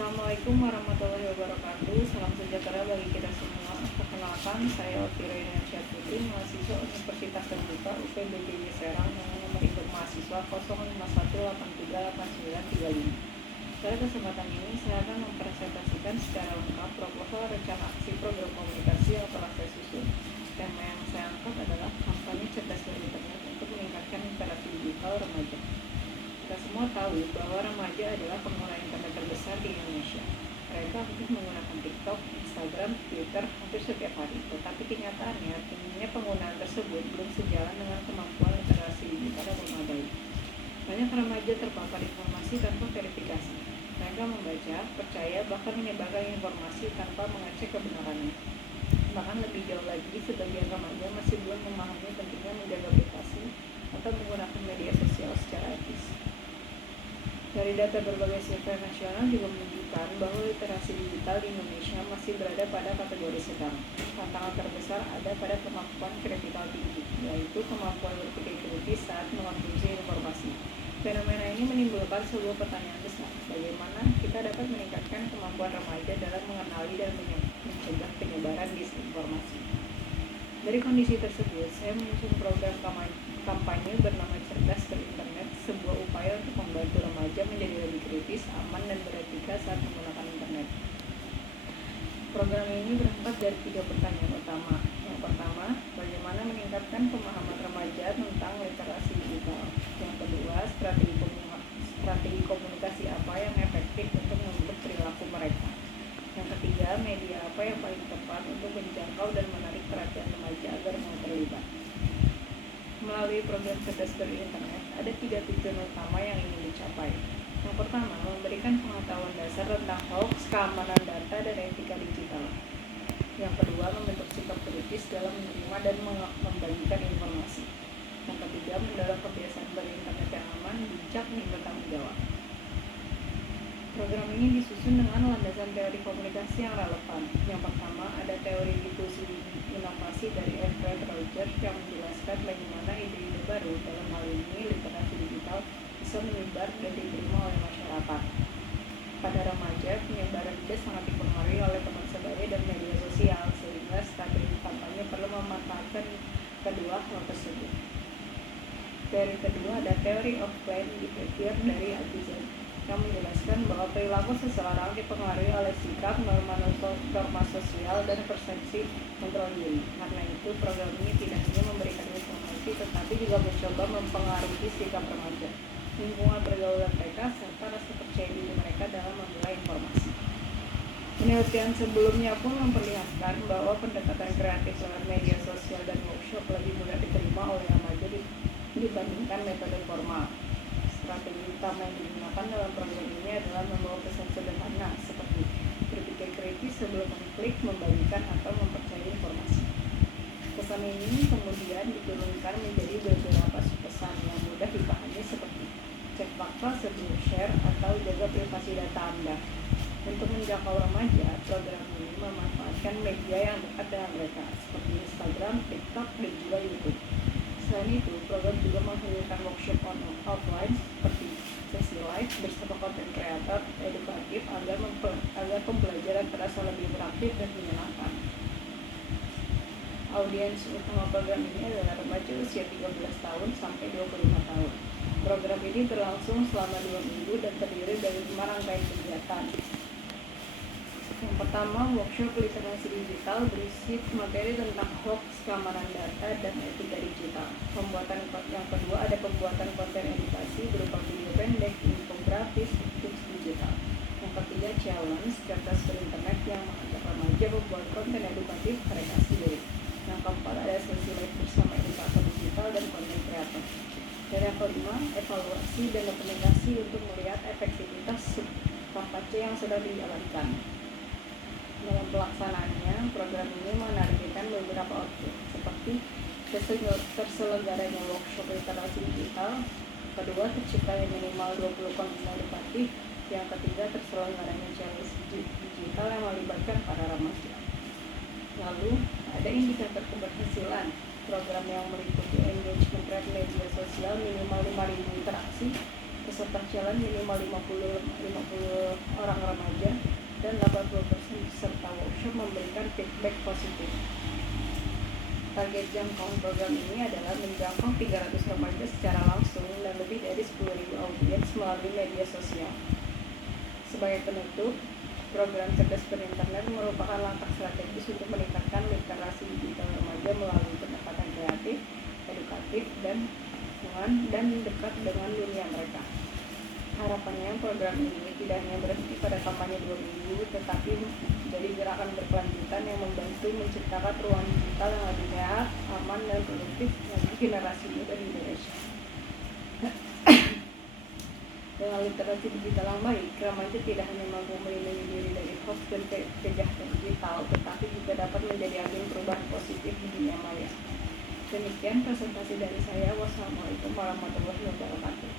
Assalamualaikum warahmatullahi wabarakatuh. Salam sejahtera bagi kita semua. Perkenalkan, saya Elvira Indonesia Putri, mahasiswa Universitas Terbuka UPBJJ Serang dengan nomor induk mahasiswa 0518389935. Pada kesempatan ini, saya akan mempresentasikan secara lengkap proposal rencana aksi program komunikasi yang telah saya susun. Tema yang saya angkat adalah kampanye cerdas berinternet untuk meningkatkan literasi digital remaja. Kita semua tahu bahwa remaja adalah pengguna internet terbesar di Indonesia. Mereka aktif menggunakan TikTok, Instagram, Twitter hampir setiap hari. Tetapi kenyataannya, tingginya penggunaan tersebut belum sejalan dengan kemampuan literasi digital yang memadai. Banyak remaja terpapar informasi tanpa verifikasi. Mereka membaca, percaya, bahkan menyebarkan informasi tanpa mengecek kebenarannya. Bahkan lebih jauh lagi, sebagian remaja masih belum memahami pentingnya menjaga privasi atau menggunakan media sosial secara etis. Dari data berbagai survei nasional juga menunjukkan bahwa literasi digital di Indonesia masih berada pada kategori sedang. Tantangan terbesar ada pada kemampuan kritikal tinggi, yaitu kemampuan berpikir kritis saat mengkonsumsi informasi. Fenomena ini menimbulkan sebuah pertanyaan besar, bagaimana kita dapat meningkatkan kemampuan remaja dalam mengenali dan mencegah penyebaran disinformasi. Dari kondisi tersebut, saya menyusun program kampanye bernama Cerdas Berinternet, sebuah upaya untuk membantu remaja menjadi lebih kritis, aman, dan beretika saat menggunakan internet. Program ini berangkat dari 3 pertanyaan utama. Yang pertama, bagaimana meningkatkan pemahaman remaja tentang literasi digital. Yang kedua, strategi komunikasi apa yang efektif untuk membentuk perilaku mereka. Yang ketiga, media apa yang paling tepat untuk menjangkau dan menarik perhatian remaja agar mau terlibat. Melalui program Cerdas Berinternet, ada 3 tujuan utama yang ingin dicapai. Yang pertama, memberikan pengetahuan dasar tentang hoax, keamanan data, dan etika digital. Yang kedua, membentuk sikap kritis dalam menerima dan membagikan informasi. Yang ketiga, mendorong kebiasaan berinternet yang aman, bijak, dan bertanggung jawab. Program ini disusun dengan landasan teori komunikasi yang relevan. Yang pertama, ada teori difusi inovasi dari Alfred Rogers yang menjelaskan bagaimana ide-ide baru, dalam hal ini literasi digital, bisa menyebar dan diterima oleh masyarakat. Pada remaja, penyebaran ide sangat dipengaruhi oleh teman sebaya dan media sosial, sehingga strategi kampanye perlu memanfaatkan kedua hal tersebut. Teori kedua ada Theory of Planned Behavior dari Althusser, yang menjelaskan bahwa perilaku seseorang dipengaruhi oleh sikap, norma sosial, dan persepsi kontrol diri. Karena itu, program ini tidak hanya memberikan informasi, tetapi juga mencoba mempengaruhi sikap remaja, lingkungan pergaulan mereka, serta rasa percaya diri mereka dalam memilih informasi. Penelitian sebelumnya pun memperlihatkan bahwa pendekatan kreatif lewat media sosial dan workshop lebih mudah diterima oleh remaja dibandingkan metode formal. Strategi utama yang digunakan dalam program ini adalah membawa pesan sederhana seperti berpikir kritis sebelum mengklik, membagikan, atau mempercayai informasi. Pesan ini kemudian diturunkan menjadi beberapa pesan yang mudah dipahami seperti cek fakta sebelum share atau jaga privasi data Anda. Untuk menjangkau remaja, program ini memanfaatkan media yang dekat dengan mereka seperti Instagram, TikTok, dan juga YouTube. Selain itu, program juga menghadirkan workshop offline seperti sesi live bersama konten kreator edukatif agar pembelajaran terasa lebih interaktif dan menyenangkan. Audiens utama program ini adalah remaja usia 13 tahun sampai 25 tahun. Program ini berlangsung selama 2 minggu dan terdiri dari 5 rangkaian kegiatan. Yang pertama, workshop literasi digital berisi materi tentang hoax, keamanan data, dan etika digital. Yang kedua, ada pembuatan konten edukasi berupa video pendek, infografis, tips digital. Yang ketiga, challenge cerdas berinternet yang mengajak remaja membuat konten edukatif mereka sendiri. Yang keempat, ada sesi live bersama edukator digital dan konten kreator. Dan yang kelima, evaluasi dan dokumentasi untuk melihat efektivitas kampanye yang sudah dijalankan. Dalam pelaksanaannya, program ini menargetkan beberapa output seperti terselenggaranya workshop literasi digital, kedua, terciptanya minimal 20 konten edukatif, yang ketiga, terselenggaranya challenge digital yang melibatkan para remaja. Lalu, ada indikator keberhasilan. Program yang meliputi engagement rate media sosial minimal 5.000 interaksi, Peserta challenge minimal 50 orang remaja dan 80% peserta workshop memberikan feedback positif. Target jangkauan program ini adalah menjangkau 300 remaja secara langsung dan lebih dari 10.000 audiens melalui media sosial. Sebagai penutup, program Cerdas Berinternet merupakan langkah strategis untuk meningkatkan literasi digital remaja melalui pendekatan kreatif, edukatif, dan dekat dengan dunia mereka. Harapannya program ini tidak hanya berhenti pada kampanye 2 minggu, tetapi menjadi gerakan berkelanjutan yang membantu menciptakan ruang digital yang lebih sehat, aman, dan produktif bagi generasi muda di Indonesia. Dengan literasi digital yang baik, remaja tidak hanya mampu melindungi diri dari hoax dan kejahatan digital, tetapi juga dapat menjadi agen perubahan positif di dunia maya. Demikian presentasi dari saya. Wassalamualaikum warahmatullahi wabarakatuh.